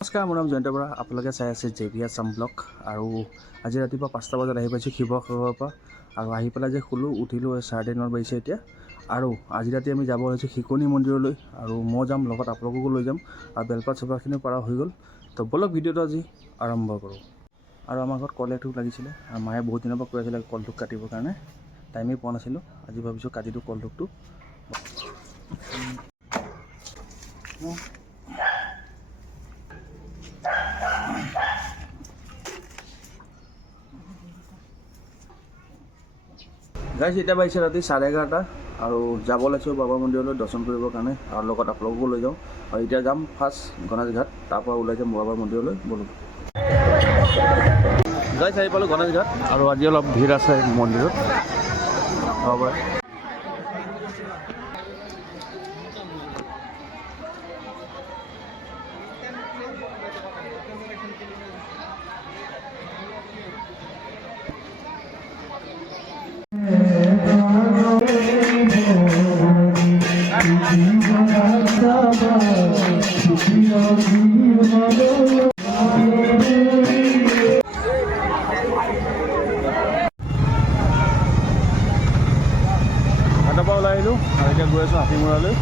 নমস্কাৰ, মোৰ নাম জয়ন্ত বৰা। আপোনালোকে চাই আছে JVR চাম ব্লগ। আৰু আজি ৰাতিপুৱা 5টা বজাত আহি পাইছোঁ শিৱসাগৰৰ পৰা। আৰু আহি পেলাই যে শুলোঁ, উঠিলোঁ 9:30 বাজিছে এতিয়া। আৰু আজি ৰাতি আমি যাব ওলাইছোঁ শিকনি মন্দিৰলৈ। আৰু মই যাম, লগত আপোনালোককো লৈ যাম। আৰু বেলপাত চোপাখিনি পাৰা হৈ গ'ল। তো বলক ভিডিঅ'টো আজি আৰম্ভ কৰোঁ। আৰু আমাৰ ঘৰত কল এথোক লাগিছিলে, আৰু মায়ে বহুত দিনৰ পৰা কৈ আছিলে কলথোক কাটিবৰ কাৰণে। টাইমেই পোৱা নাছিলোঁ। আজি ভাবিছোঁ কাটি দিওঁ কলথোকটো। গাইছ, এতিয়া বাজিছে ৰাতি 11:30 আৰু যাব ওলাইছোঁ বাবা মন্দিৰলৈ দৰ্শন কৰিবৰ কাৰণে। আৰু লগত আপোনালোককো লৈ যাওঁ। আৰু এতিয়া যাম ফাৰ্ষ্ট গণেশ ঘাট, তাৰপৰা ওলাই যাম বাবা মন্দিৰলৈ। বলো গাইছ, আহি পালোঁ গণেশ ঘাট। আৰু আজি অলপ ভিৰ আছে মন্দিৰত। হ'ব। ঘাটৰ পৰা ওলাই আহিলোঁ আৰু এতিয়া গৈ আছোঁ হাতীমূৰালৈ।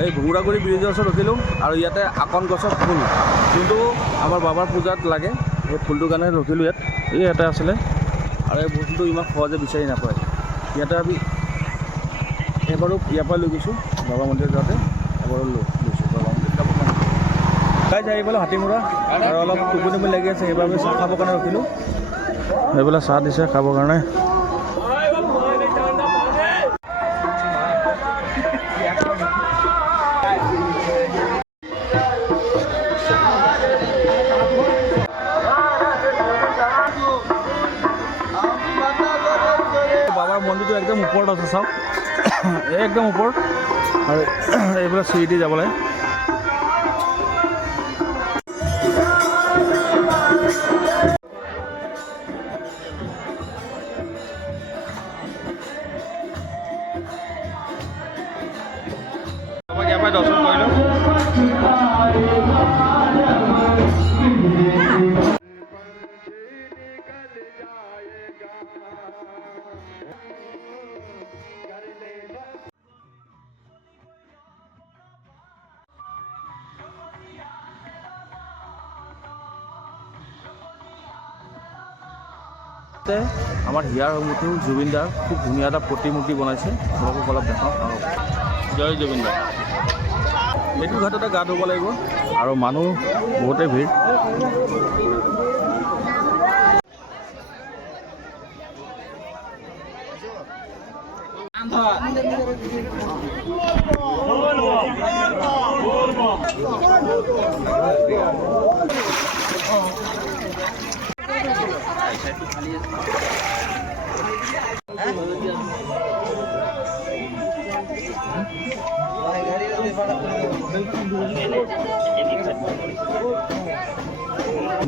এই ভুমুৰাগুৰি ব্ৰিজৰ ওচৰত ৰখিলোঁ। আৰু ইয়াতে আকন গছৰ ফুল, যোনটো আমাৰ বাবাৰ পূজাত লাগে, সেই ফুলটোৰ কাৰণে ৰখিলোঁ ইয়াত। এই এটা আছিলে, আৰু এই বস্তুটো ইমান সহজে বিচাৰি নাপায়। ইয়াতে আমি এবাৰো ইয়াৰ পৰা লৈ গৈছোঁ বাবা মন্দিৰত যাওঁতে, এবাৰো লৈছোঁ বাবা মন্দিৰত যাব কাৰণে। গাইছ, আহি পেলাই হাতীমূৰা, আৰু অলপ টোপনি লাগি আছে, সেইবাবে আমি চাহ খাবৰ কাৰণে ৰখিলোঁ। এইবিলাক চাহ দিছে খাবৰ কাৰণে। বাবাৰ মন্দিৰটো একদম ওপৰত আছে, চাওক একদম ওপৰত। আৰু এইবিলাক চিৰি দি যাব লাগে। ইয়াৰ পৰাই দৰ্শন কৰিলোঁ। আমাৰ হিয়াৰ সন্মুখত জুবিন দাৰ খুব ধুনীয়া এটা প্ৰতিমূৰ্তি বনাইছে, আপোনালোকক অলপ দেখাওঁ। জয় জুবিন দা। এইটো ঘাটতে গা ধুব লাগিব, আৰু মানুহ বহুতেই ভিৰ।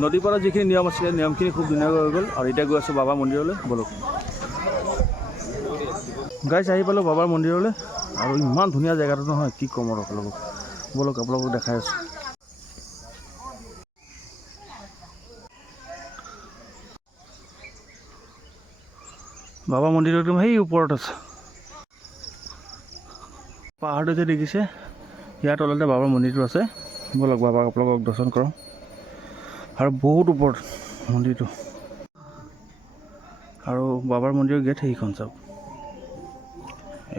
নদীৰ পাৰত যিখিনি নিয়ম আছিলে, নিয়মখিনি খুব ধুনীয়াকৈ হৈ গ'ল। আৰু এতিয়া গৈ আছোঁ বাবা মন্দিৰলৈ। বলক গাইছ, আহি পালোঁ বাবাৰ মন্দিৰলৈ। আৰু ইমান ধুনীয়া জেগাটো নহয়, কি ক'ম আৰু আপোনালোকক। বলক আপোনালোকক দেখাই আছোঁ। বাবা মন্দিৰটো একদম সেই ওপৰত আছে। পাহাৰটো যে দেখিছে, ইয়াৰ তলতে বাবাৰ মন্দিৰটো আছে। বলক বাবাক আপোনালোকক দৰ্শন কৰোঁ। আৰু বহুত ওপৰত মন্দিৰটো, আৰু বাবাৰ মন্দিৰৰ গেট সেইখন চাওক,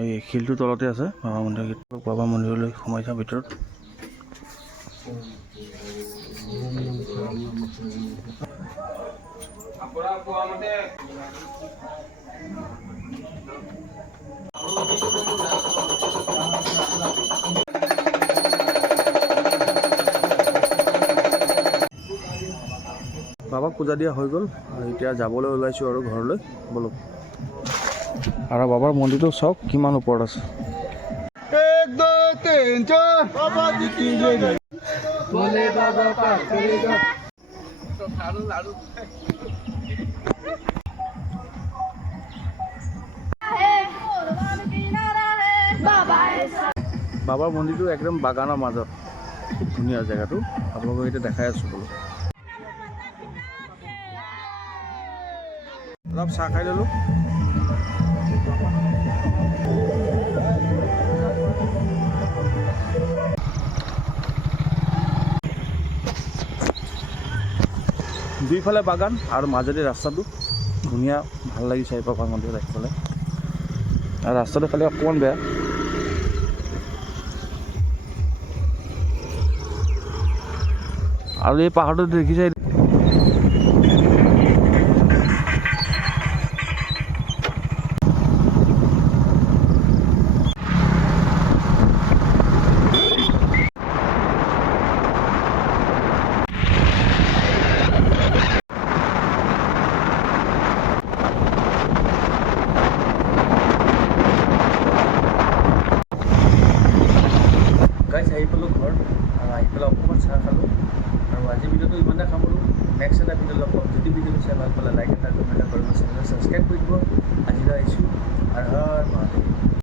এই শিলটোৰ তলতে আছে বাবা মন্দিৰৰ গেট। বাবা মন্দিৰলৈ সোমাই যাওঁ ভিতৰত। বাবাক পূজা দিয়া হৈ গ'ল, আৰু এতিয়া যাবলৈ ওলাইছোঁ আৰু ঘৰলৈ। বলক। আৰু বাবাৰ মন্দিৰটো চাওক কিমান ওপৰত আছে। 1 2 3 4 बाबा जी की जय बोले बाबा का करेगा तो लाडू लाडू বাবাৰ মন্দিৰটো একদম বাগানৰ মাজত, খুব ধুনীয়া জেগাটো, আপোনালোকক এতিয়া দেখাই আছোঁ বোলো। অলপ চাহ খাই ল'লোঁ। দুইফালে বাগান আৰু মাজেদি ৰাস্তাটো ধুনীয়া, ভাল লাগিছে এই বাবাৰ মন্দিৰত আহিবলৈ। আৰু ৰাস্তাটো খালি অকণমান বেয়া। আৰু এই পাহাৰটো দেখিছে, গাইছ আহি পালোঁ ঘৰত, আৰু আহি পেলাই অকণমান চাহ খালোঁ। আৰু আজি ভিডিঅ'টো ইমানে খাবলৈ। নেক্সট এটা ভিডিঅ' লগ পাম। যদি ভিডিঅ'টো চাই ভাল পালে লাইক এটা কমেণ্ট কৰিব, চেনেলটো ছাবস্ক্ৰাইব কৰি দিব। আজিলৈ আহিছোঁ। হৰ হৰ মহাদেৱ।